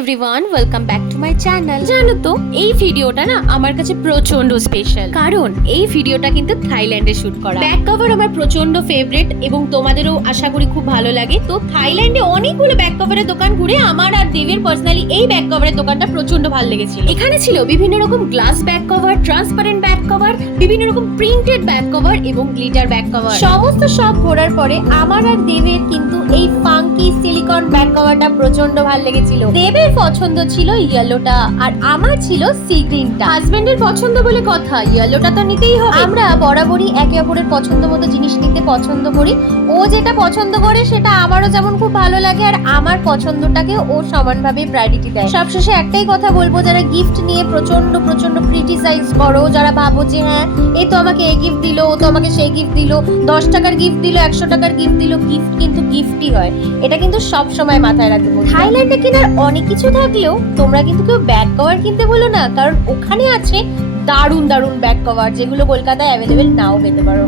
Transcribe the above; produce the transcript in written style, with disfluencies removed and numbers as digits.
Everyone, welcome back to my channel. জানো তো এই ভিডিওটা না আমার কাছে প্রচন্ড স্পেশাল, কারণ এই ভিডিওটা কিন্তু থাইল্যান্ডে শুট করা। ব্যাক কভার আমার প্রচন্ড ফেভারিট এবং তোমাদেরও আশা করি খুব ভালো লাগে। তো থাইল্যান্ডে অনেকগুলো ব্যাক কভারের দোকান ঘুরে আমার আর দেবের পার্সোনালি এই ব্যাক কভারের দোকানটা প্রচন্ড ভালো লেগেছিল। এখানে ছিল বিভিন্ন রকম glass back cover, transparent back cover, বিভিন্ন রকম প্রিন্টেড ব্যাক কভার এবং গ্লিটার ব্যাক কভার। সমস্ত সব ঘোরার পরে আমার আর দেবের কিন্তু এই ফাঙ্কি সিলিকন ব্যাক কভারটা প্রচন্ড ভালো লেগেছিল। দেবের পছন্দ ছিল ইয়েলোটা আর আমার ছিল সি গ্রিনটা। হাজবেন্ডের পছন্দ বলে কথা, ইয়েলোটা তো নিতেই হবে। আমরা বরাবরই একে অপরের পছন্দ মতো জিনিস নিতে পছন্দ করি। ও যেটা পছন্দ করে সেটা আমারও যেমন খুব ভালো লাগে, আর আমার পছন্দটাকে ও সমানভাবে প্রায়োরিটি দেয়। সবশেষে একটাই কথা বলবো, যারা গিফট নিয়ে প্রচন্ড ক্রিটিসাইজ করো, যারা ভাবো যে হ্যাঁ এই তো আমাকে এই গিফট দিল, ও তো আমাকে সেই গিফট দিল, 10 টাকার গিফট দিল, 100 টাকার গিফট দিল, গিফট কিন্তু গিফটই হয়। এটা কিন্তু সব সময় মাথায় রাখতে হবে। থাইল্যান্ডে কেনার অনেক কিছু থাকলেও তোমরা কিন্তু কেউ ব্যাক কভার কিনতে বলো না, কারণ ওখানে আছে দারুণ ব্যাক কভার, যেগুলো কলকাতায় অ্যাভেলেবেল নাও পেতে পারো।